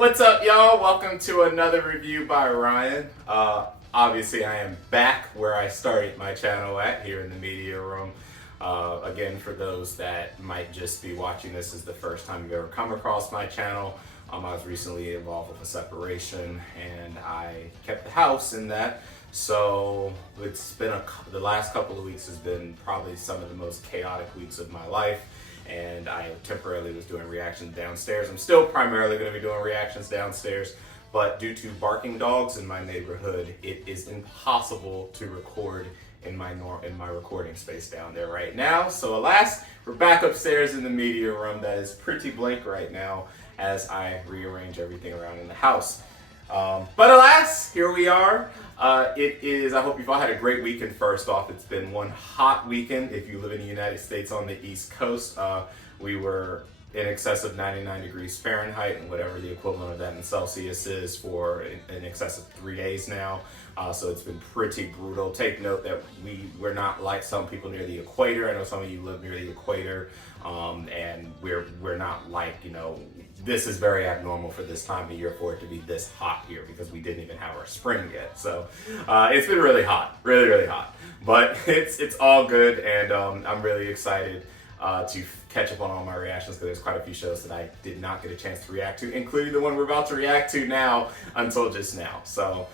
What's up, y'all? Welcome to another review by Ryan. Obviously, I am back where I started my channel at, here in the media room. Again, for those that might just be watching this as the first time you've ever come across my channel, I was recently involved with a separation and I kept the house in that. So it's been the last couple of weeks has been probably some of the most chaotic weeks of my life. And I temporarily was doing reactions downstairs. I'm still primarily going to be doing reactions downstairs, but due to barking dogs in my neighborhood, it is impossible to record in my recording space down there right now. So alas, we're back upstairs in the media room that is pretty blank right now as I rearrange everything around in the house. But alas, here we are. I hope you've all had a great weekend. First off, it's been one hot weekend. If you live in the United States on the East Coast, we were in excess of 99 degrees Fahrenheit and whatever the equivalent of that in Celsius is for in excess of 3 days now. So it's been pretty brutal. Take note that we're not like some people near the equator. I know some of you live near the equator, and we're not like, this is very abnormal for this time of year for it to be this hot here because we didn't even have our spring yet. So it's been really hot, really hot. But it's all good, and I'm really excited to catch up on all my reactions because there's quite a few shows that I did not get a chance to react to, including the one we're about to react to now until just now. So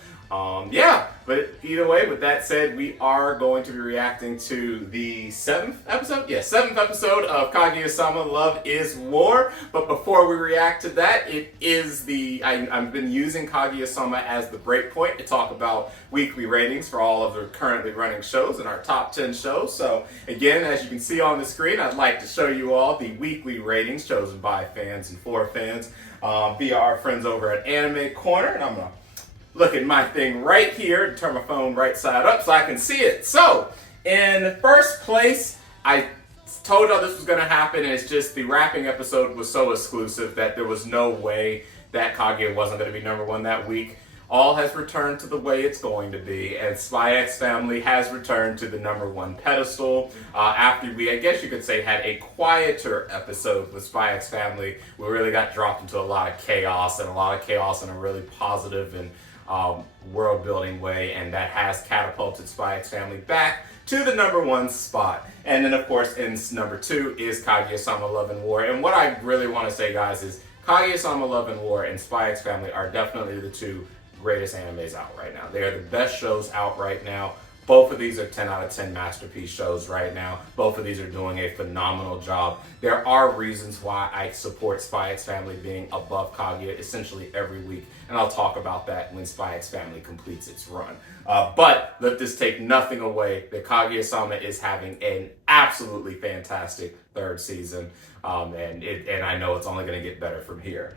yeah, but either way, with that said, we are going to be reacting to the 7th episode? Yeah, 7th episode of Kaguya-sama, Love is War. But before we react to that, I've been using Kaguya-sama as the breakpoint to talk about weekly ratings for all of the currently running shows and our top 10 shows. So again, as you can see on the screen, I'd like to show you all the weekly ratings chosen by fans and for fans via our friends over at Anime Corner. And I'm going to look at my thing right here and turn my phone right side up so I can see it. So, in first place, I told y'all this was going to happen, and it's just the wrapping episode was so exclusive that there was no way that Kaguya wasn't going to be number one that week. All has returned to the way it's going to be, and Spy X Family has returned to the number one pedestal. After we, I guess you could say, had a quieter episode with Spy X Family, we really got dropped into a lot of chaos in a really positive and world building way, and that has catapulted Spy X Family back to the number one spot. And then of course in number two is Kaguya-sama, Love and War. And what I really want to say, guys, is Kaguya-sama, Love and War and Spy X Family are definitely the two greatest animes out right now. They are the best shows out right now. Both of these are 10 out of 10 masterpiece shows right now. Both of these are doing a phenomenal job. There are reasons why I support Spy X Family being above Kaguya essentially every week, and I'll talk about that when Spy X Family completes its run. But let this take nothing away that Kaguya-sama is having an absolutely fantastic third season, and I know it's only going to get better from here.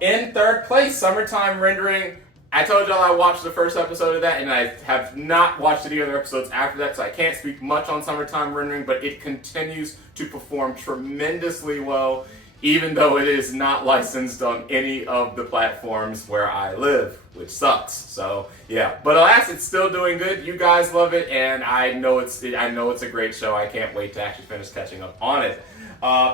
In third place, Summertime Rendering. I told y'all I watched the first episode of that, and I have not watched any other episodes after that, so I can't speak much on Summertime Rendering, but it continues to perform tremendously well, even though it is not licensed on any of the platforms where I live, which sucks. So yeah, but alas, it's still doing good. You guys love it, and I know it's a great show. I can't wait to actually finish catching up on it.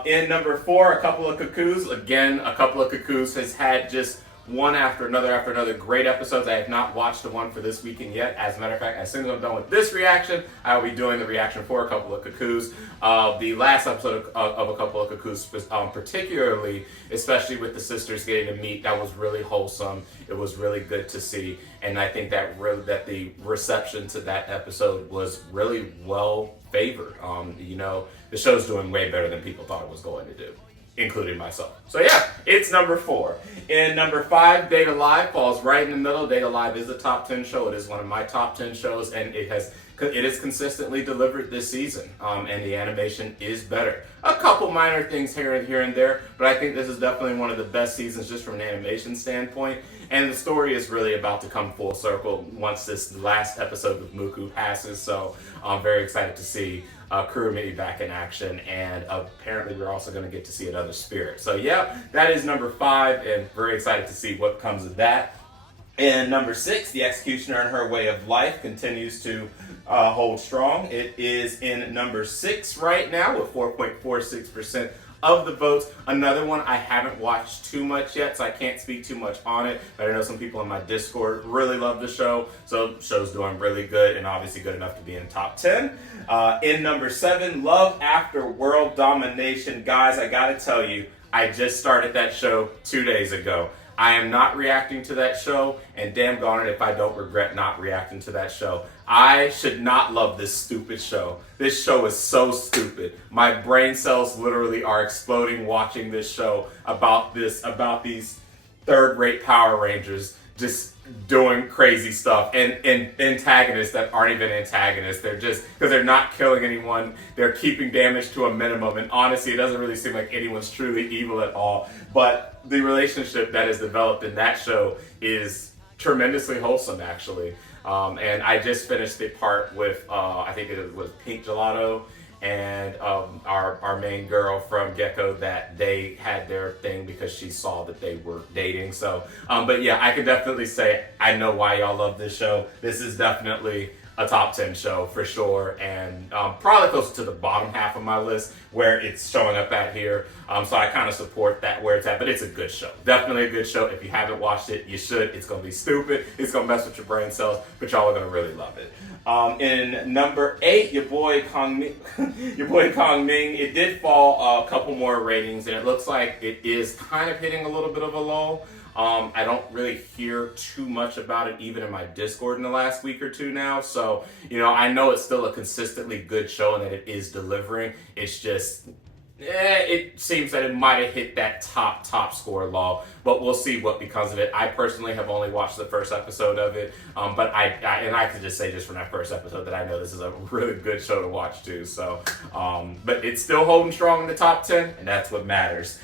In number 4, A Couple of Cuckoos. Again, A Couple of Cuckoos has had just one after another great episodes. I have not watched the one for this weekend yet. As a matter of fact, as soon as I'm done with this reaction, I will be doing the reaction for A Couple of Cuckoos. The last episode of A Couple of Cuckoos, particularly, especially with the sisters getting to meet, that was really wholesome. It was really good to see, and I think that the reception to that episode was really well favored. The show's doing way better than people thought it was going to do, including myself. So yeah, it's number 4. In number 5, Date Live falls right in the middle. Date Live is a top 10 show. It is one of my top 10 shows, and it has consistently delivered this season, and the animation is better. A couple minor things here and there, but I think this is definitely one of the best seasons just from an animation standpoint, and the story is really about to come full circle once this last episode with Miko passes, so I'm very excited to see Kurumi back in action, and apparently we're also going to get to see another spirit. So yeah, that is number 5, and very excited to see what comes of that. And number 6, The Executioner and Her Way of Life continues to hold strong. It is in number 6 right now with 4.46% of the votes. Another one I haven't watched too much yet, so I can't speak too much on it, but I know some people in my Discord really love the show, so the show's doing really good and obviously good enough to be in top 10. In number 7, Love After World Domination. Guys, I gotta tell you, I just started that show 2 days ago. I am not reacting to that show, and damn gone it if I don't regret not reacting to that show. I should not love this stupid show. This show is so stupid. My brain cells literally are exploding watching this show about these third-rate Power Rangers just doing crazy stuff, and antagonists that aren't even antagonists. They're just, because they're not killing anyone, they're keeping damage to a minimum, and honestly, it doesn't really seem like anyone's truly evil at all. But the relationship that is developed in that show is tremendously wholesome, actually. And I just finished the part with, I think it was Pink Gelato and our main girl from Gecko, that they had their thing because she saw that they were dating. So, but yeah, I can definitely say I know why y'all love this show. This is definitely a top 10 show for sure, and probably close to the bottom half of my list where it's showing up at here. So I kind of support that where it's at, but it's a good show. Definitely a good show. If you haven't watched it, you should. It's going to be stupid. It's going to mess with your brain cells, but y'all are going to really love it. In number 8, your boy Kong Ming. It did fall a couple more ratings, and it looks like it is kind of hitting a little bit of a lull. I don't really hear too much about it even in my Discord in the last week or two now. So, I know it's still a consistently good show and that it is delivering. It's just, it seems that it might have hit that top score lull, but we'll see what becomes of it. I personally have only watched the first episode of it, but I could just say just from that first episode that I know this is a really good show to watch too. So, but it's still holding strong in the top 10, and that's what matters.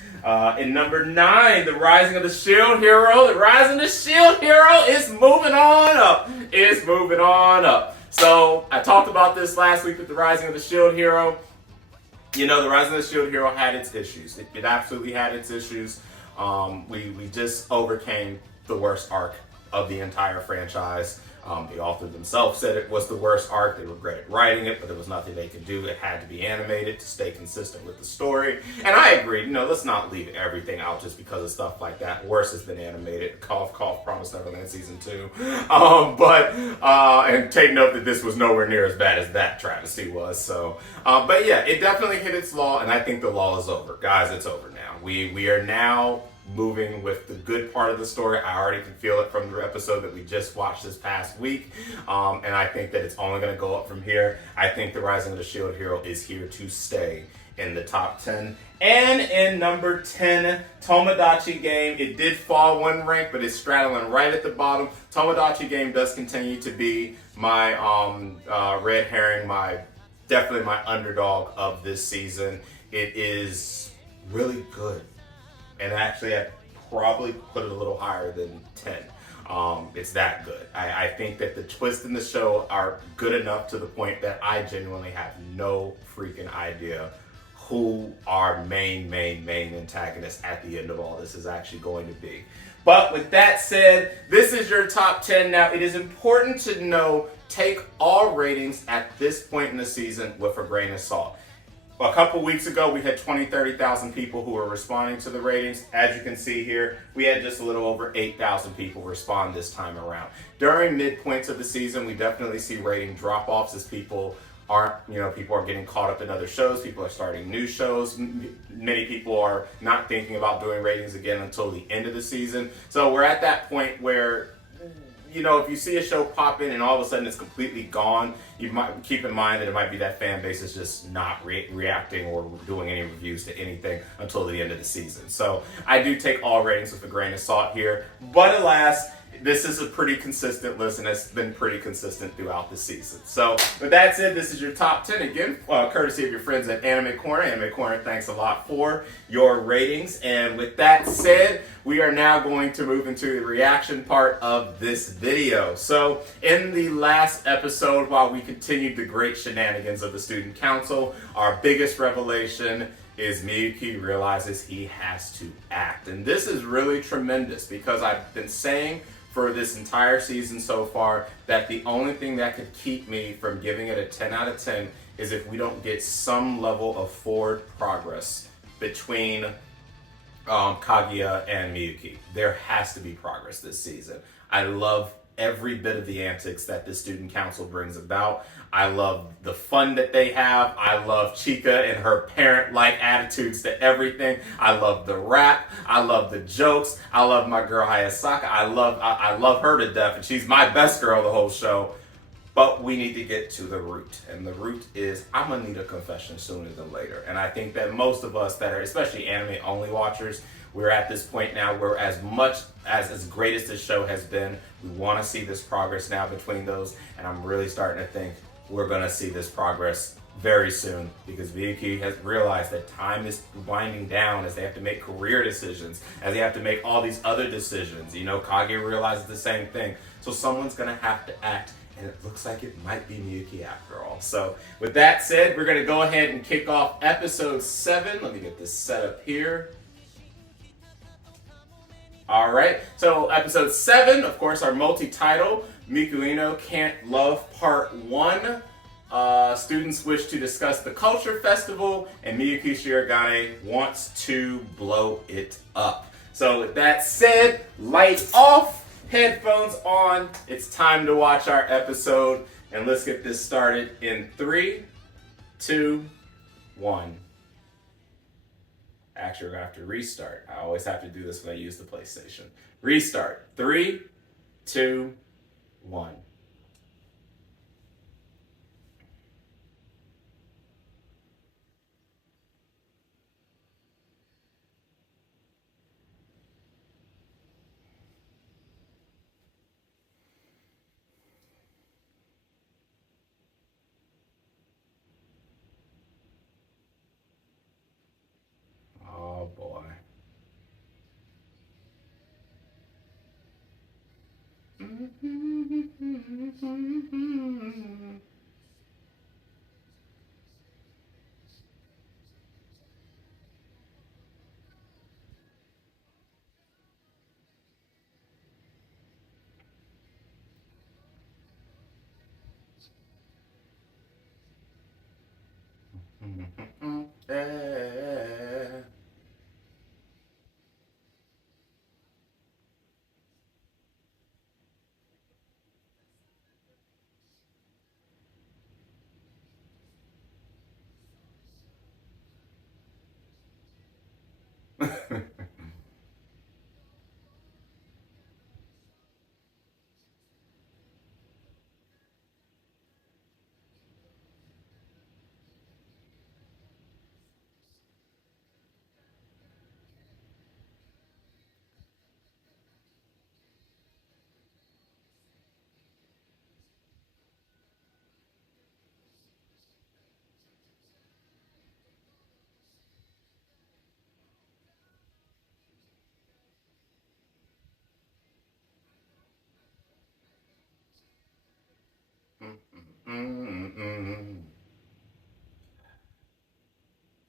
In number 9, The Rising of the Shield Hero. The Rising of the Shield Hero is moving on up. It's moving on up. So I talked about this last week with The Rising of the Shield Hero. The Rising of the Shield Hero had its issues. It absolutely had its issues. We just overcame the worst arc of the entire franchise. The author themselves said it was the worst arc. They regretted writing it, but there was nothing they could do. It had to be animated to stay consistent with the story. And I agree, let's not leave everything out just because of stuff like that. Worse has been animated. Cough, cough, Promised Neverland Season 2. And take note that this was nowhere near as bad as that travesty was. So, but yeah, it definitely hit its lull, and I think the lull is over. Guys, it's over now. We are now moving with the good part of the story. I already can feel it from the episode that we just watched this past week. And I think that it's only going to go up from here. I think The Rising of the Shield Hero is here to stay in the top 10. And in number 10, Tomodachi Game. It did fall one rank, but it's straddling right at the bottom. Tomodachi Game does continue to be my red herring, definitely my underdog of this season. It is really good. And actually, I'd probably put it a little higher than 10. It's that good. I think that the twists in the show are good enough to the point that I genuinely have no freaking idea who our main antagonist at the end of all this is actually going to be. But with that said, this is your top 10. Now, it is important to know, take all ratings at this point in the season with a grain of salt. A couple weeks ago, we had 30,000 people who were responding to the ratings. As you can see here, we had just a little over 8,000 people respond this time around. During midpoints of the season, we definitely see rating drop-offs as people are getting caught up in other shows. People are starting new shows. Many people are not thinking about doing ratings again until the end of the season. So we're at that point where, if you see a show pop in and all of a sudden it's completely gone, you might keep in mind that it might be that fan base is just not reacting or doing any reviews to anything until the end of the season. So I do take all ratings with a grain of salt here. But alas, this is a pretty consistent list, and it's been pretty consistent throughout the season. So with that said, this is your top 10 again, courtesy of your friends at Anime Corner. Anime Corner, thanks a lot for your ratings. And with that said, we are now going to move into the reaction part of this video. So in the last episode, while we continued the great shenanigans of the Student Council, our biggest revelation is Miyuki realizes he has to act. And this is really tremendous because I've been saying for this entire season so far that the only thing that could keep me from giving it a 10 out of 10 is if we don't get some level of forward progress between Kaguya and Miyuki. There has to be progress this season. I love every bit of the antics that the student council brings about. I love the fun that they have. I love Chika and her parent-like attitudes to everything. I love the rap. I love the jokes. I love my girl Hayasaka. I love her to death, and she's my best girl the whole show. But we need to get to the root. And the root is I'm going to need a confession sooner than later. And I think that most of us that are, especially anime only watchers, we're at this point now where as much as great as this show has been, we want to see this progress now between those. And I'm really starting to think we're going to see this progress very soon because Miyuki has realized that time is winding down as they have to make career decisions, as they have to make all these other decisions. You know, Kage realizes the same thing. So someone's going to have to act. And it looks like it might be Miyuki after all. So with that said, we're going to go ahead and kick off episode 7. Let me get this set up here. All right. So episode 7, of course, our multi-title, Miku Iino Can't Love Part 1. Students wish to discuss the culture festival, and Miyuki Shirogane wants to blow it up. So with that said, light off. Headphones on. It's time to watch our episode, and let's get this started in 3, 2, 1. Actually, we're gonna have to restart. I always have to do this when I use the PlayStation. Restart. 3, 2, 1. Oh boy.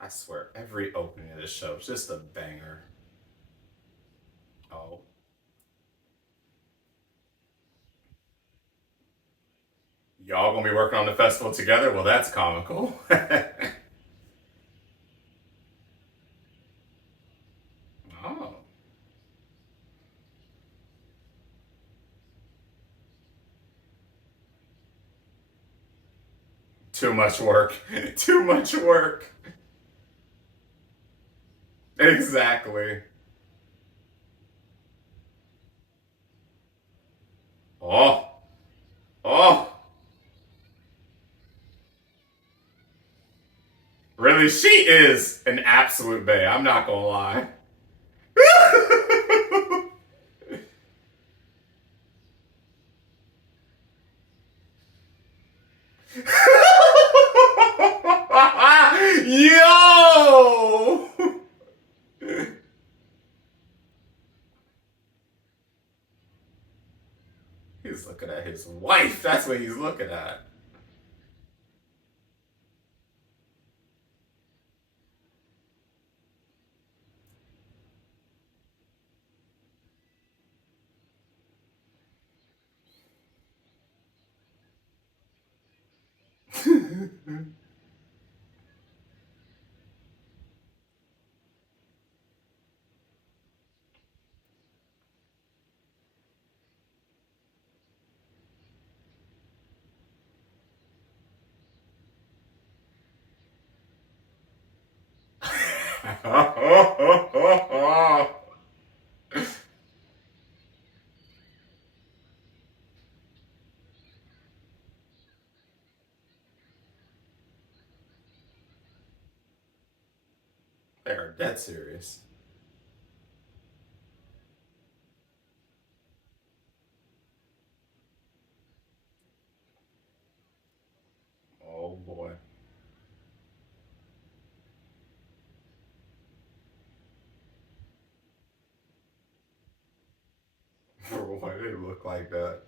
I swear, every opening of this show is just a banger. Oh. Y'all gonna be working on the festival together? Well, that's comical. Oh. Too much work. Too much work. Exactly. Oh. Oh. Really, she is an absolute bae. I'm not gonna lie. Yo! He's looking at his wife. That's what he's looking at. They are dead serious. Oh boy. Why did it look like that?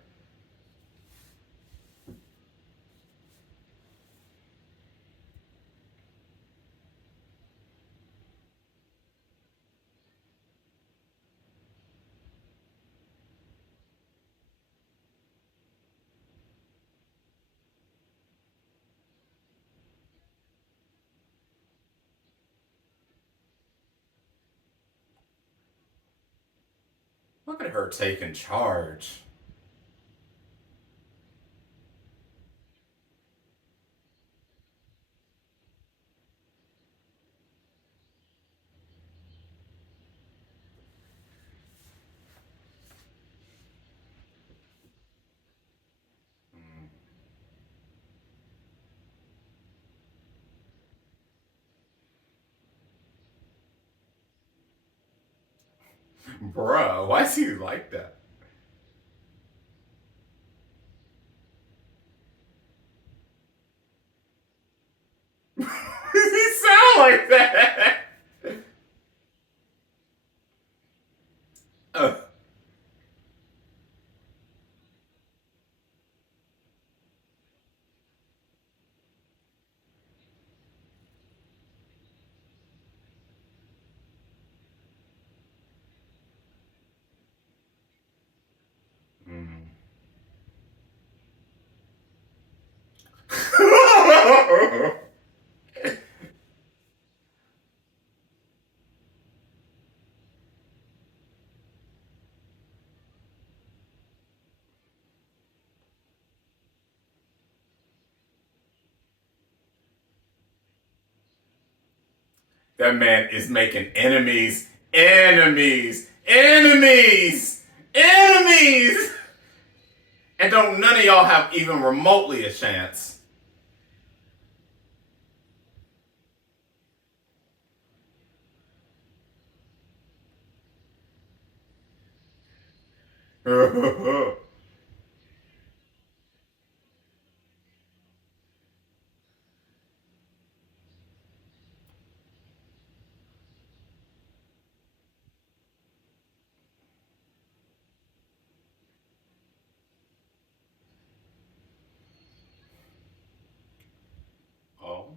Look at her taking charge. Bruh, why is he like that? Does he sound like that? Uh, mm. That man is making enemies, enemies, enemies, enemies, and don't none of y'all have even remotely a chance. Oh,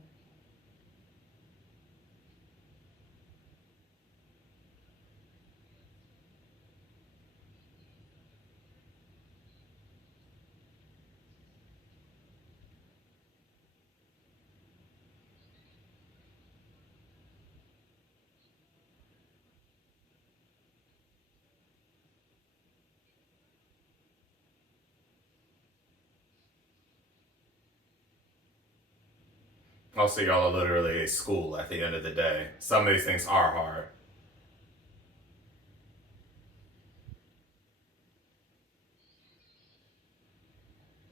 I'll see y'all are literally a school at the end of the day. Some of these things are hard.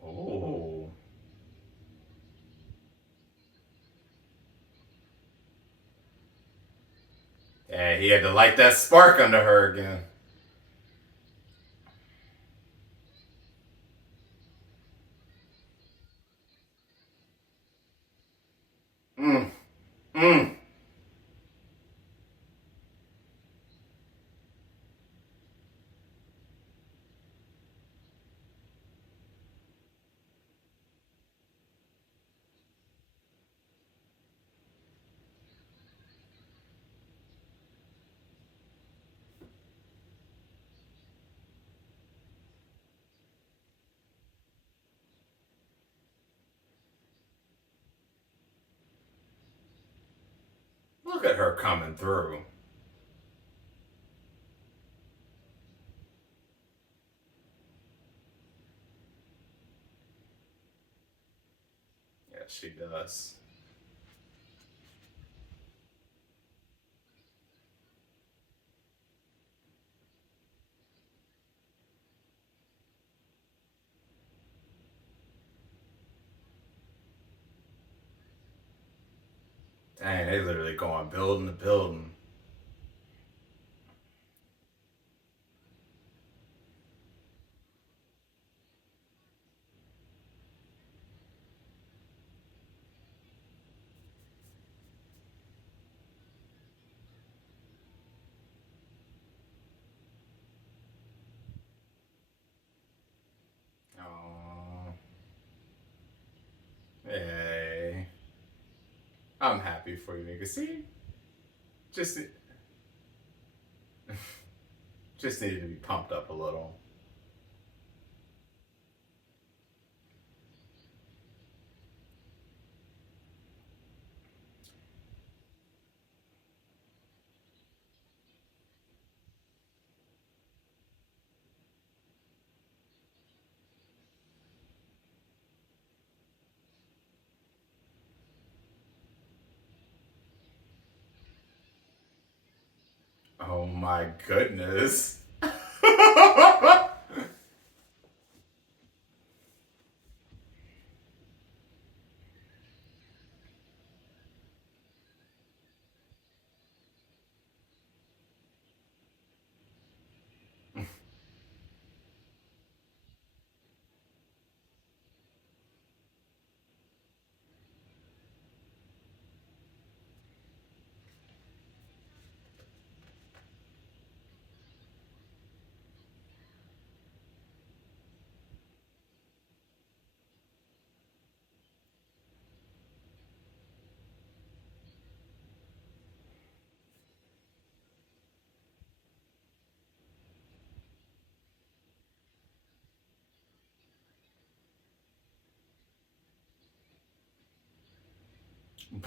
Oh, yeah, he had to light that spark under her again. Mm, mm. Look at her coming through. Yeah, she does. Dang, they literally going building to building. Oh, hey, I'm happy for you, nigga. See, just just needed to be pumped up a little. Oh my goodness.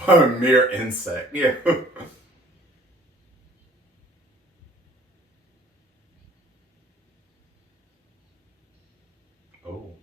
A mere insect. Yeah. Oh.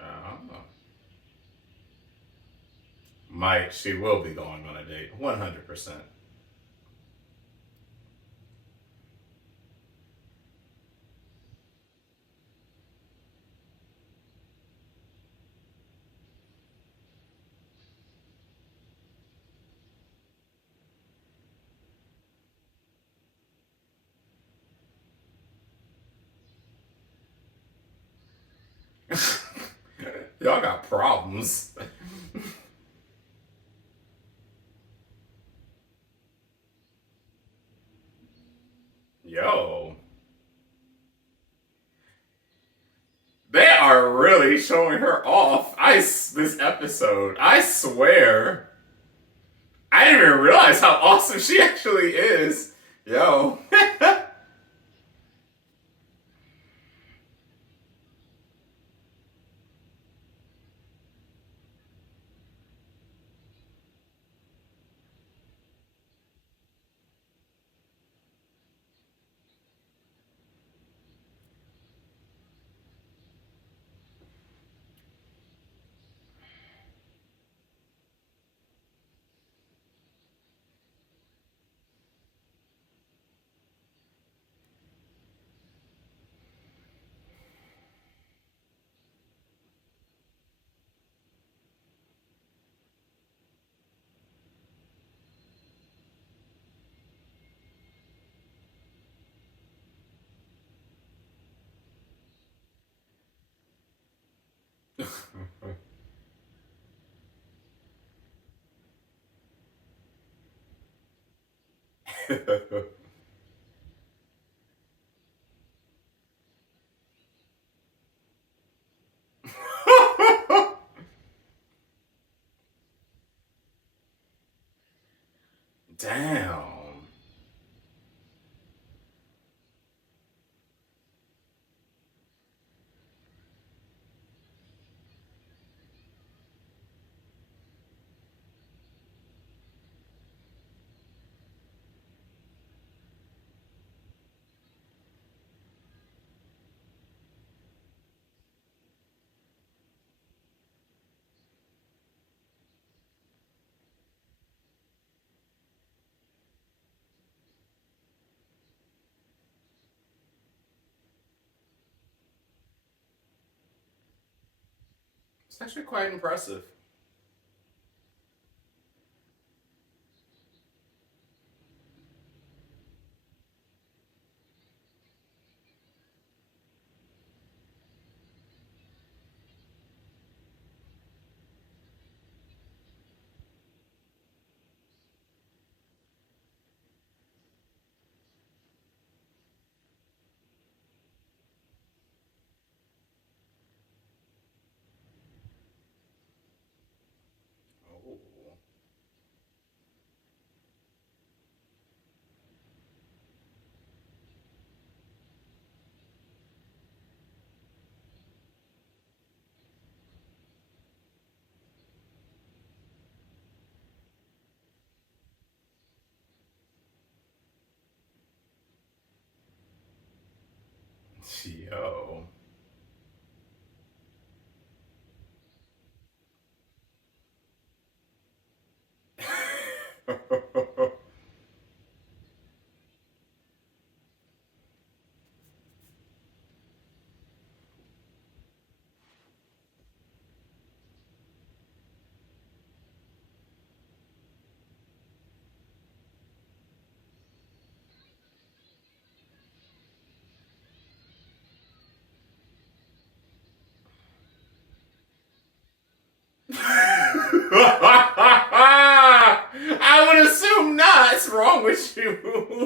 Oh. Might she will be going on a date. 100%. Y'all got problems. Yo. They are really showing her off. This episode. I swear. I didn't even realize how awesome she actually is. Yo. Damn. It's actually quite impressive. Oh. Yo. I would assume not. What's wrong with you?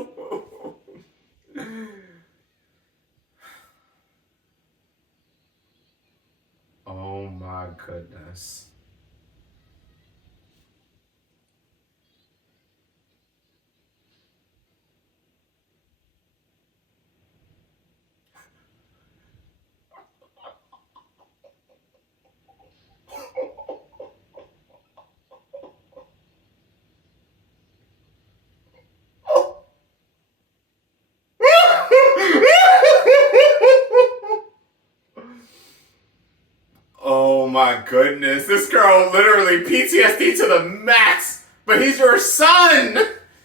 Oh my goodness. Oh my goodness. This girl literally PTSD to the max. But he's your son.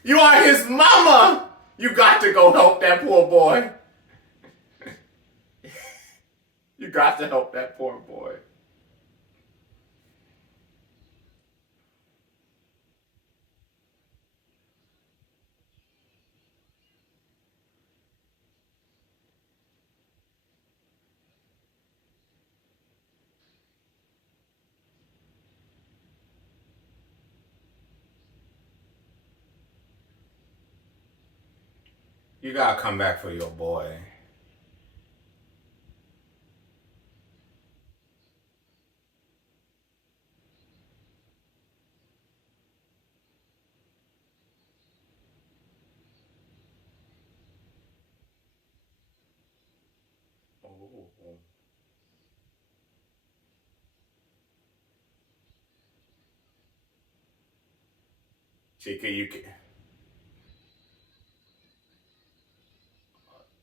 You are his mama. You got to go help that poor boy. You got to help that poor boy. You gotta come back for your boy. Oh. Chica, you can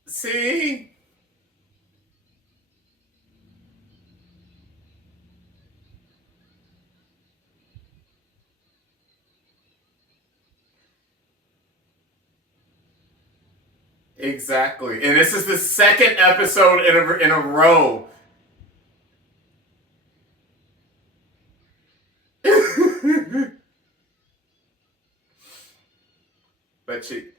see. Exactly. And this is the second episode in a row. But she.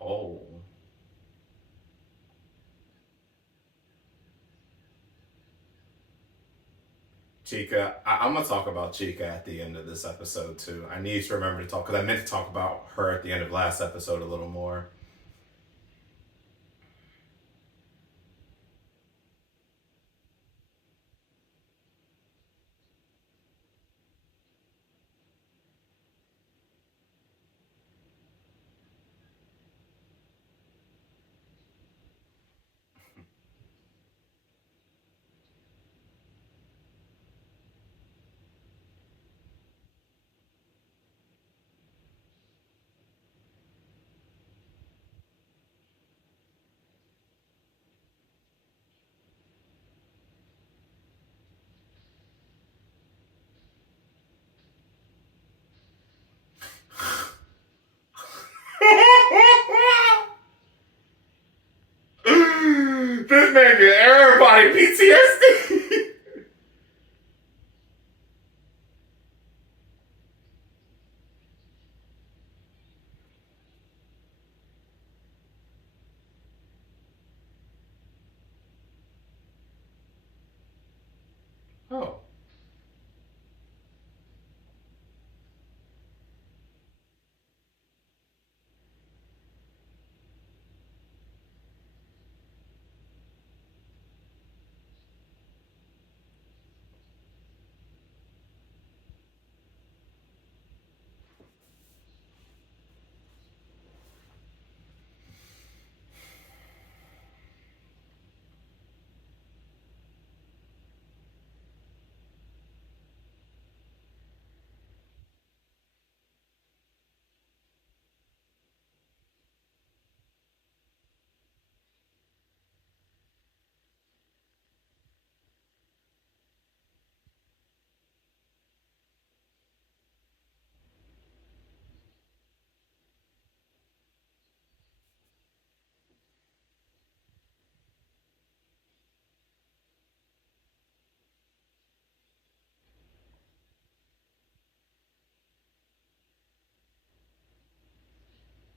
Oh. Chica, I'm gonna talk about Chica at the end of this episode too. I need to remember to talk because I meant to talk about her at the end of last episode a little more. This man get everybody PTSD. Oh.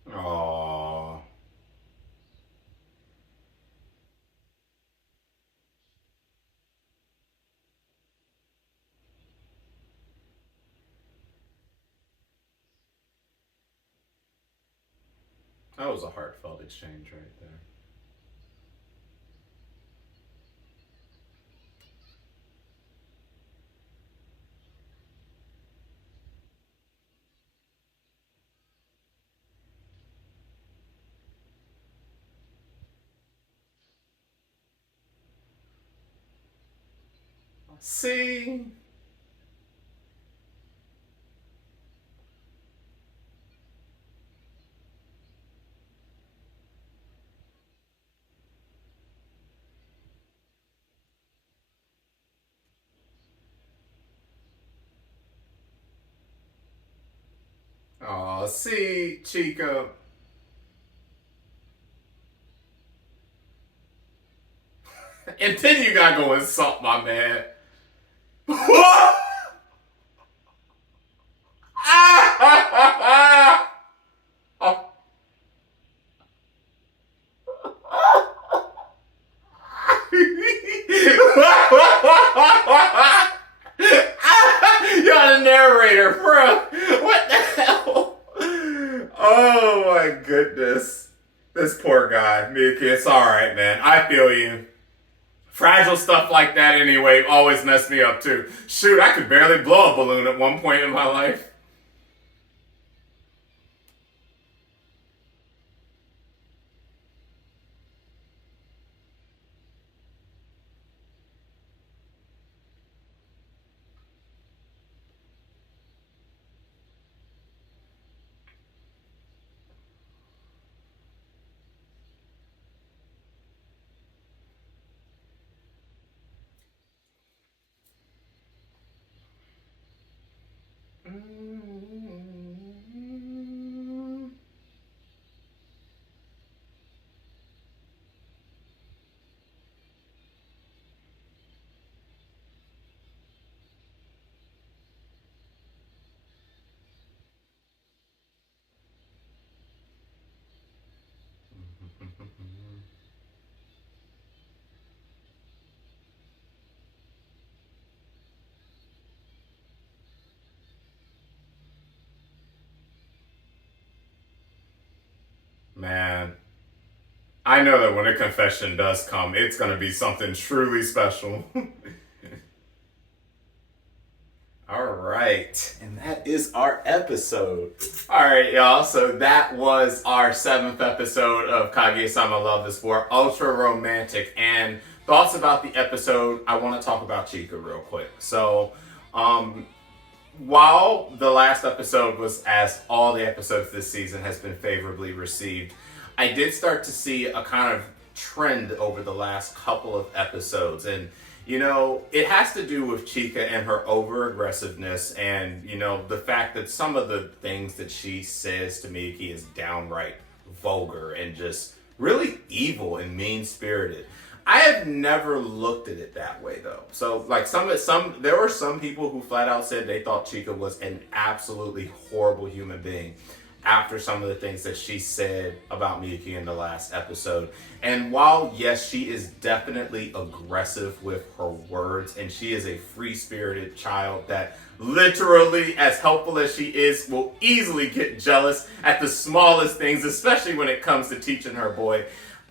Aww. That was a heartfelt exchange right there. See? Aw, see, Chica. And then you gotta go insult my man. What? You're the narrator, bro. What the hell? Oh my goodness. This poor guy, Miyuki. It's alright, man. I feel you. Fragile stuff like that anyway always messed me up too. Shoot, I could barely blow a balloon at one point in my life. Man, I know that when a confession does come, it's going to be something truly special. All right, and that is our episode. All right, y'all. So that was our 7th episode of Kaguya-sama Love is War, ultra romantic. And thoughts about the episode, I want to talk about Chika real quick. So, while the last episode was, as all the episodes this season has been favorably received, I did start to see a kind of trend over the last couple of episodes. And you know, it has to do with Chika and her over-aggressiveness and, you know, the fact that some of the things that she says to Miyuki is downright vulgar and just really evil and mean-spirited. I have never looked at it that way though. So like there were some people who flat out said they thought Chica was an absolutely horrible human being after some of the things that she said about Miyuki in the last episode. And while, yes, she is definitely aggressive with her words, and she is a free-spirited child that literally, as helpful as she is, will easily get jealous at the smallest things, especially when it comes to teaching her boy.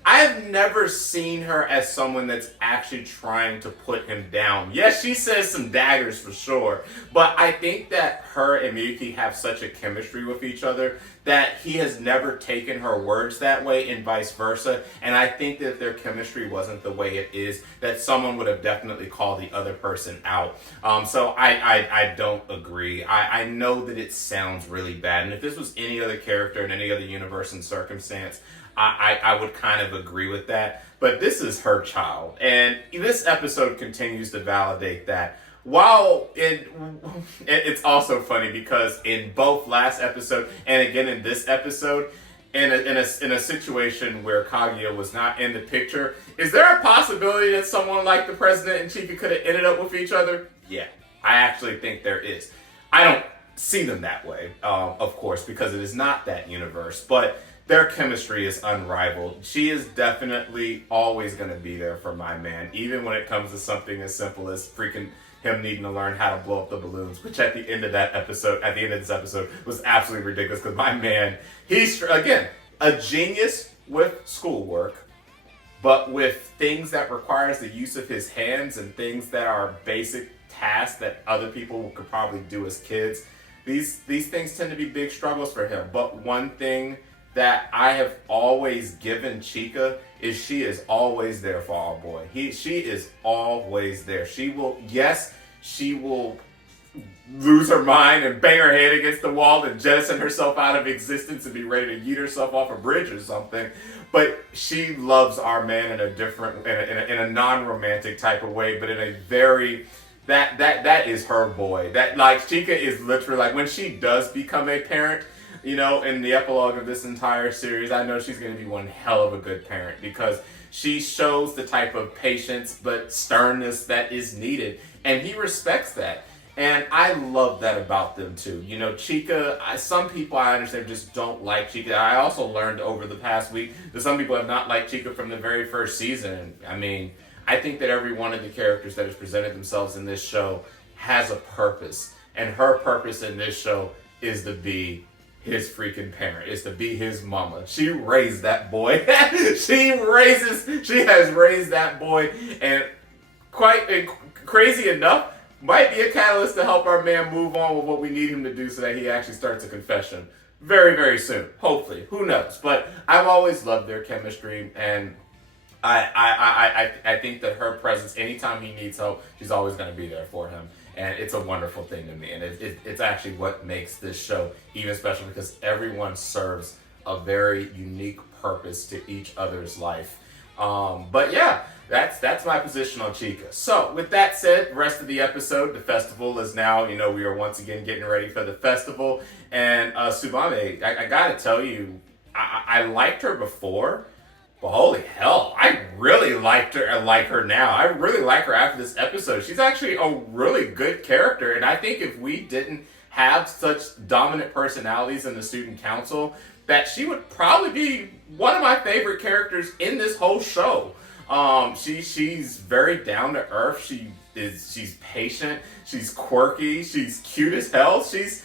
I've never seen her as someone that's actually trying to put him down. Yes, she says some daggers for sure, but I think that her and Miyuki have such a chemistry with each other that he has never taken her words that way and vice versa. And I think that if their chemistry wasn't the way it is, that someone would have definitely called the other person out. So I don't agree. I know that it sounds really bad. And if this was any other character in any other universe and circumstance, I would kind of agree with that, but this is her child, and this episode continues to validate that. While it's also funny because in both last episode and again in this episode, in a situation where Kaguya was not in the picture, is there a possibility that someone like the president and Chica could have ended up with each other? Yeah, I actually think there is. I don't see them that way, of course, because it is not that universe, but their chemistry is unrivaled. She is definitely always going to be there for my man, even when it comes to something as simple as freaking him needing to learn how to blow up the balloons, which at the end of this episode, was absolutely ridiculous because my man, he's, again, a genius with schoolwork, but with things that requires the use of his hands and things that are basic tasks that other people could probably do as kids. These things tend to be big struggles for him. But one thing that I have always given Chica is she is always there for our boy. She is always there. She will lose her mind and bang her head against the wall and jettison herself out of existence and be ready to yeet herself off a bridge or something. But she loves our man in a non-romantic type of way, but in a very that is her boy. That, like, Chica is literally, like, when she does become a parent, you know, in the epilogue of this entire series, I know she's going to be one hell of a good parent because she shows the type of patience but sternness that is needed, and he respects that. And I love that about them too. You know, Chica, some people I understand just don't like Chica. I also learned over the past week that some people have not liked Chica from the very first season. I mean, I think that every one of the characters that has presented themselves in this show has a purpose, and her purpose in this show is to be his freaking parent, is to be his mama. She raised that boy. She has raised that boy, and crazy enough, might be a catalyst to help our man move on with what we need him to do so that he actually starts a confession very, very soon. Hopefully. Who knows? But I've always loved their chemistry, and I think that her presence, anytime he needs help, she's always going to be there for him. And it's a wonderful thing to me. And it's actually what makes this show even special because everyone serves a very unique purpose to each other's life. But yeah, that's my position on Chica. So with that said, rest of the episode, the festival is now, you know, we are once again getting ready for the festival. And Tsubame, I gotta tell you, I liked her before. But holy hell, I really liked her and like her now. I really like her after this episode. She's actually a really good character. And I think if we didn't have such dominant personalities in the student council, that she would probably be one of my favorite characters in this whole show. She's very down to earth. She's patient. She's quirky. She's cute as hell. She's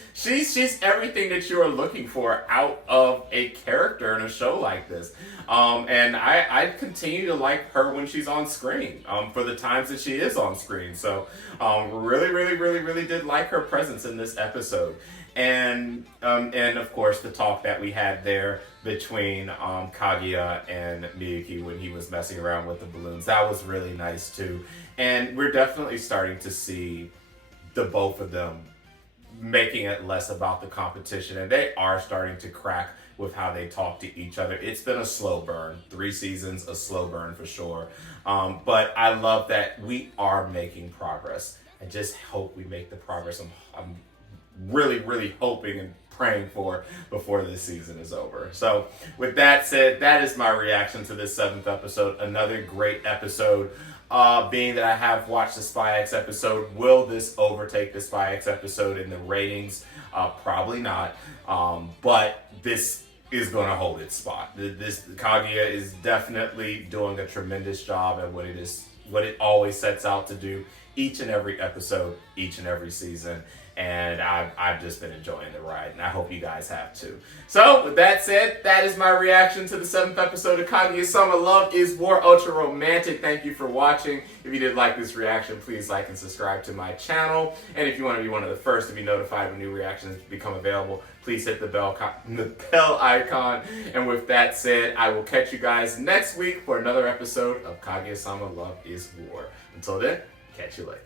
everything that you are looking for out of a character in a show like this. And I continue to like her when she's on screen, for the times that she is on screen. So, really did like her presence in this episode. And of course the talk that we had there between Kaguya and Miyuki when he was messing around with the balloons, that was really nice too. And we're definitely starting to see the both of them making it less about the competition, and they are starting to crack with how they talk to each other. It's been a slow burn. 3 seasons, a slow burn for sure. But I love that we are making progress. I just hope we make the progress. I'm really hoping and praying for before this season is over. So with that said, that is my reaction to this 7th episode. Another great episode. Being that I have watched the Spy X episode, will this overtake the Spy X episode in the ratings? Probably not. But this is going to hold its spot. This Kaguya is definitely doing a tremendous job at what it always sets out to do each and every episode, each and every season. And I've just been enjoying the ride, and I hope you guys have too. So, with that said, that is my reaction to the 7th episode of Kaguya-sama Love is War Ultra Romantic. Thank you for watching. If you did like this reaction, please like and subscribe to my channel. And if you want to be one of the first to be notified when new reactions become available, please hit the bell icon. And with that said, I will catch you guys next week for another episode of Kaguya-sama Love is War. Until then, catch you later.